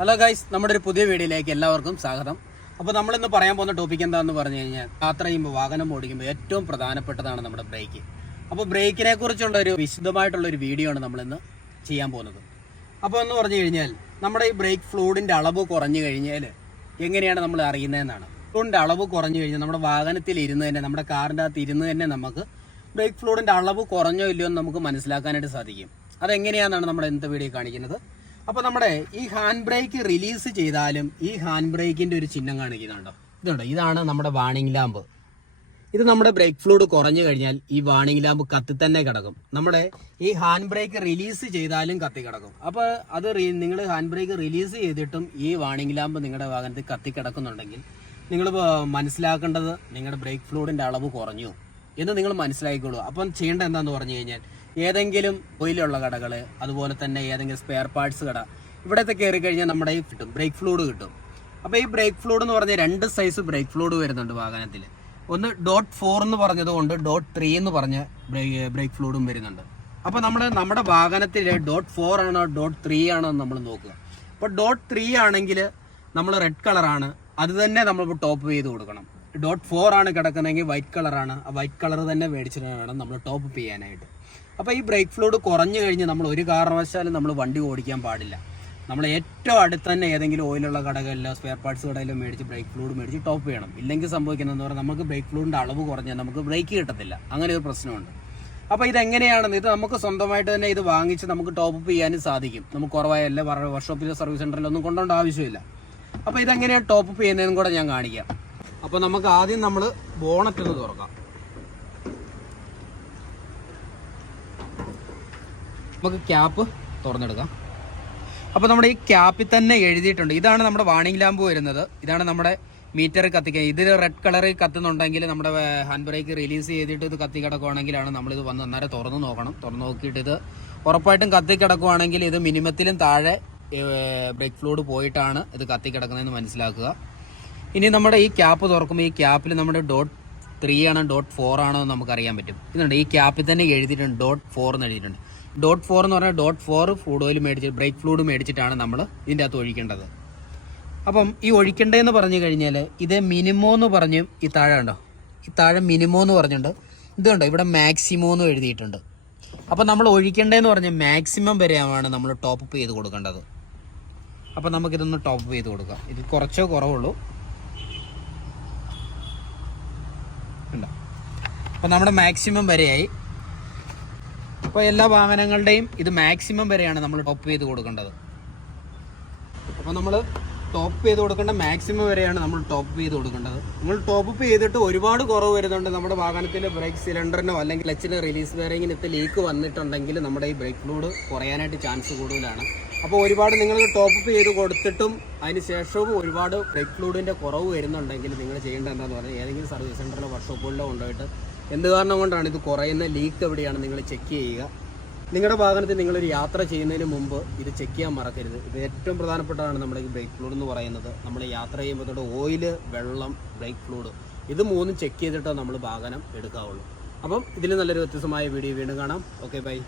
Hello guys നമ്മുടെ ഒരു പുതിയ വീഡിയോയിലേക്ക് എല്ലാവർക്കും സ്വാഗതം. അപ്പോൾ നമ്മളിന്ന് പറയാൻ പോകുന്ന ടോപ്പിക് എന്താണെന്ന് പറഞ്ഞു കഴിഞ്ഞാൽ യാത്ര ചെയ്യുമ്പോൾ വാഹനം ഓടിക്കുമ്പോൾ ഏറ്റവും പ്രധാനപ്പെട്ടതാണ് നമ്മുടെ ബ്രേക്ക് അപ്പോൾ ബ്രേക്കിനെ കുറിച്ചുള്ള ഒരു വിശദമായിട്ടുള്ള ഒരു വീഡിയോ ആണ് നമ്മളിന്ന് ചെയ്യാൻ പോകുന്നത്. അപ്പോൾ എന്ന് പറഞ്ഞു കഴിഞ്ഞാൽ നമ്മുടെ ഈ ബ്രേക്ക് ഫ്ലൂഡിന്റെ അളവ് കുറഞ്ഞു കഴിഞ്ഞാൽ എങ്ങനെയാണ് നമ്മൾ അറിയുന്നതെന്നാണ്. ഫ്ലൂഡിന്റെ അളവ് കുറഞ്ഞു കഴിഞ്ഞാൽ നമ്മുടെ വാഹനത്തിൽ ഇരുന്ന് തന്നെ നമ്മുടെ കാറിന്റെ അകത്ത് ഇരുന്ന് തന്നെ നമുക്ക് ബ്രേക്ക് ഫ്ലൂഡിന്റെ അളവ് കുറഞ്ഞോ ഇല്ലയോ എന്ന് നമുക്ക് മനസ്സിലാക്കാനായിട്ട് സാധിക്കും. അതെങ്ങനെയാണെന്നാണ് നമ്മൾ ഇന്നത്തെ വീഡിയോ കാണിക്കുന്നത്. അപ്പോൾ നമ്മുടെ ഈ ഹാൻഡ് ബ്രേക്ക് റിലീസ് ചെയ്താലും ഈ ഹാൻഡ് ബ്രേക്കിന്റെ ഒരു ചിഹ്നം കാണിക്കുന്നുണ്ടോ ഇതുണ്ടോ? ഇതാണ് നമ്മുടെ വാണിംഗ് ലാമ്പ്. ഇത് നമ്മുടെ ബ്രേക്ക് ഫ്ലൂഡ് കുറഞ്ഞു കഴിഞ്ഞാൽ ഈ വാണിംഗ് ലാമ്പ് കത്തി തന്നെ കിടക്കും. നമ്മുടെ ഈ ഹാൻഡ് ബ്രേക്ക് റിലീസ് ചെയ്താലും കത്തി കിടക്കും. അപ്പോൾ അത് നിങ്ങൾ ഹാൻഡ് ബ്രേക്ക് റിലീസ് ചെയ്തിട്ടും ഈ വാണിംഗ് ലാമ്പ് നിങ്ങളുടെ വാഹനത്തിൽ കത്തി കിടക്കുന്നുണ്ടെങ്കിൽ നിങ്ങൾ മനസ്സിലാക്കേണ്ടത് നിങ്ങളുടെ ബ്രേക്ക് ഫ്ലൂഡിന്റെ അളവ് കുറഞ്ഞു എന്ന് നിങ്ങൾ മനസ്സിലാക്കിക്കോളൂ അപ്പം ചെയ്യേണ്ട എന്താണെന്ന് പറഞ്ഞു കഴിഞ്ഞാൽ ഏതെങ്കിലും ഓയിലുള്ള കടകൾ അതുപോലെ തന്നെ ഏതെങ്കിലും സ്പെയർ പാർട്സ് കട ഇവിടത്തെ കയറി കഴിഞ്ഞാൽ നമ്മുടെ ഈ കിട്ടും. ബ്രേക്ക് ഫ്ലൂഡ് കിട്ടും. അപ്പോൾ ഈ ബ്രേക്ക് ഫ്ലൂഡ് എന്ന് പറഞ്ഞാൽ രണ്ട് സൈസ് ബ്രേക്ക് ഫ്ലൂഡ് വരുന്നുണ്ട് വാഹനത്തിൽ ഒന്ന് ഡോട്ട് ഫോർ എന്ന് പറഞ്ഞതുകൊണ്ട് ഡോട്ട് ത്രീ എന്ന് പറഞ്ഞ ബ്രേക്ക് ഫ്ലൂഡും വരുന്നുണ്ട്. അപ്പോൾ നമ്മൾ നമ്മുടെ വാഹനത്തിൽ ഡോട്ട് ഫോർ ആണോ ഡോട്ട് ത്രീ ആണോ നമ്മൾ നോക്കുക. അപ്പോൾ ഡോട്ട് ത്രീ ആണെങ്കിൽ നമ്മൾ റെഡ് കളറാണ് അത് തന്നെ നമ്മൾ ടോപ്പ് ചെയ്ത് കൊടുക്കണം. ഡോട്ട് ഫോർ ആണ് കിടക്കുന്നതെങ്കിൽ വൈറ്റ് കളറാണ് ആ വൈറ്റ് കളർ തന്നെ മേടിച്ചിട്ട് വേണം നമ്മൾ ടോപ്പ് അപ്പ് ചെയ്യാനായിട്ട്. അപ്പോൾ ഈ ബ്രേക്ക് ഫ്ലൂഡ് കുറഞ്ഞു കഴിഞ്ഞ് നമ്മൾ ഒരു കാരണവശാലും നമ്മൾ വണ്ടി ഓടിക്കാൻ പാടില്ല. നമ്മൾ ഏറ്റവും അടുത്ത് തന്നെ ഏതെങ്കിലും ഓയിലുള്ള കടകളിലോ സ്പെയർ പാർട്സ് കടയിലോ മേടിച്ച് ബ്രേക്ക് ഫ്ലൂഡ് മേടിച്ച് ടോപ്പ് ചെയ്യണം. ഇല്ലെങ്കിൽ സംഭവിക്കുന്നതെന്ന് പറഞ്ഞാൽ നമുക്ക് ബ്രേക്ക് ഫ്ലൂഡിന്റെ അളവ് കുറഞ്ഞാൽ നമുക്ക് ബ്രേക്ക് കിട്ടത്തില്ല. അങ്ങനെ ഒരു പ്രശ്നമുണ്ട്. അപ്പോൾ ഇതെങ്ങനെയാണെന്ന് ഇത് നമുക്ക് സ്വന്തമായിട്ട് തന്നെ ഇത് വാങ്ങിച്ച് നമുക്ക് ടോപ്പ് അപ്പ് ചെയ്യാനും സാധിക്കും. നമുക്ക് കുറവായല്ലേ വർഷോപ്പിലോ സർവീസ് സെന്ററിലോ ഒന്നും കൊണ്ടുപോകേണ്ട ആവശ്യമില്ല. അപ്പോൾ ഇതെങ്ങനെയാണ് ടോപ്പ് അപ്പ് ചെയ്യുന്നതെന്നും കൂടെ ഞാൻ കാണിക്കാം. അപ്പോൾ നമുക്ക് ആദ്യം നമ്മൾ ബോണറ്റ് ഒന്ന് തുറക്കാം. നമുക്ക് ക്യാപ്പ് തുറന്നെടുക്കാം. അപ്പോൾ നമ്മുടെ ഈ ക്യാപ്പിൽ തന്നെ എഴുതിയിട്ടുണ്ട്. ഇതാണ് നമ്മുടെ വാണിംഗ് ലാമ്പ് വരുന്നത്. ഇതാണ് നമ്മുടെ മീറ്റർ കത്തിക്കുക ഇതിൽ റെഡ് കളറിൽ കത്തുന്നുണ്ടെങ്കിൽ നമ്മുടെ ഹാൻഡ് ബ്രേക്ക് റിലീസ് ചെയ്തിട്ട് ഇത് കത്തി കിടക്കുവാണെങ്കിലാണ് നമ്മളിത് വന്ന് അന്നേരം തുറന്നു നോക്കണം. തുറന്നു നോക്കിയിട്ട് ഇത് ഉറപ്പായിട്ടും കത്തി കിടക്കുവാണെങ്കിൽ ഇത് മിനിമത്തിലും താഴെ ബ്രേക്ക് ഫ്ലൂഡ് പോയിട്ടാണ് ഇത് കത്തി കിടക്കുന്നതെന്ന് മനസ്സിലാക്കുക. ഇനി നമ്മുടെ ഈ ക്യാപ്പ് തുറക്കുമ്പോൾ ഈ ക്യാപ്പിൽ നമ്മുടെ ഡോട്ട് ത്രീ ആണോ ഡോട്ട് ഫോർ ആണോ എന്ന് നമുക്ക് അറിയാൻ പറ്റും. ഇതുണ്ട്. ഈ ക്യാപ്പിൽ തന്നെ എഴുതിയിട്ടുണ്ട് ഡോട്ട് ഫോർ എന്ന് എഴുതിയിട്ടുണ്ട്. ഡോട്ട് ഫോർ എന്ന് പറഞ്ഞാൽ ഡോട്ട് ഫോർ ഫുഡ് ഓയിൽ മേടിച്ച് ബ്രേക്ക് ഫ്ലൂഡ് മേടിച്ചിട്ടാണ് നമ്മൾ ഇതിന്റെ അകത്ത് ഒഴിക്കേണ്ടത്. അപ്പം ഈ ഒഴിക്കേണ്ടതെന്ന് പറഞ്ഞു കഴിഞ്ഞാൽ ഇത് മിനിമോ എന്ന് പറഞ്ഞ് ഈ താഴെ ഉണ്ടോ? ഈ താഴെ മിനിമോ എന്ന് പറഞ്ഞിട്ടുണ്ട്. ഇതുണ്ടോ. ഇവിടെ മാക്സിമോ എന്ന് എഴുതിയിട്ടുണ്ട്. അപ്പം നമ്മൾ ഒഴിക്കേണ്ടതെന്ന് പറഞ്ഞാൽ മാക്സിമം വരെയാണ് നമ്മൾ ടോപ്പ് ചെയ്ത് കൊടുക്കേണ്ടത്. അപ്പം നമുക്കിതൊന്ന് ടോപ്പ് ചെയ്ത് കൊടുക്കാം. ഇത് കുറച്ചേ കുറവുള്ളൂ ഉണ്ടോ അപ്പം നമ്മുടെ മാക്സിമം വരെയായി. അപ്പോൾ എല്ലാ വാഹനങ്ങളുടെയും ഇത് മാക്സിമം വരെയാണ് നമ്മൾ ടോപ്പ് ചെയ്ത് കൊടുക്കേണ്ടത്. അപ്പോൾ നമ്മൾ ടോപ്പ് ചെയ്ത് കൊടുക്കേണ്ട മാക്സിമം വരെയാണ് നമ്മൾ ടോപ്പ് ചെയ്ത് കൊടുക്കേണ്ടത്. നമ്മൾ ടോപ്പ് ചെയ്തിട്ട് ഒരുപാട് കുറവ് വരുന്നുണ്ട്. നമ്മുടെ വാഹനത്തിന്റെ ബ്രേക്ക് സിലിണ്ടറിനോ അല്ലെങ്കിൽ ക്ലച്ചിന്റെ റിലീസ് ഇത്ത് ലീക്ക് വന്നിട്ടുണ്ടെങ്കിൽ നമ്മുടെ ഈ ബ്രേക്ക് ഫ്ലൂഡ് കുറയാനായിട്ട് ചാൻസ് കൂടുതലാണ്. അപ്പോൾ ഒരുപാട് നിങ്ങൾ ടോപ്പ് ചെയ്ത് കൊടുത്തിട്ടും അതിന് ശേഷവും ഒരുപാട് ബ്രേക്ക് ഫ്ലൂഡിന്റെ കുറവ് വരുന്നുണ്ടെങ്കിൽ നിങ്ങൾ ചെയ്യേണ്ടത് എന്താണെന്ന് പറഞ്ഞാൽ ഏതെങ്കിലും സർവീസ് സെന്ററിലോ വർക്ക്ഷോപ്പുകളിലോ കൊണ്ടുപോയിട്ട് എന്ത് കാരണം കൊണ്ടാണ് ഇത് കുറയുന്ന ലീക്ക് എവിടെയാണ്? നിങ്ങൾ ചെക്ക് ചെയ്യുക. നിങ്ങളുടെ വാഹനത്തിൽ നിങ്ങളൊരു യാത്ര ചെയ്യുന്നതിന് മുമ്പ് ഇത് ചെക്ക് ചെയ്യാൻ മറക്കരുത്. ഇത് ഏറ്റവും പ്രധാനപ്പെട്ടതാണ് നമ്മുടെ ബ്രേക്ക് ഫ്ലൂഡ് എന്ന് പറയുന്നത്. നമ്മൾ യാത്ര ചെയ്യുമ്പോൾ ഓയിൽ വെള്ളം ബ്രേക്ക് ഫ്ലൂഡ് ഇത് മൂന്നും ചെക്ക് ചെയ്തിട്ടോ നമ്മൾ വാഹനം എടുക്കാവുള്ളൂ. അപ്പം ഇതിൽ നല്ലൊരു വ്യത്യസ്തമായ വീഡിയോ വീണ്ടും കാണാം. Okay bye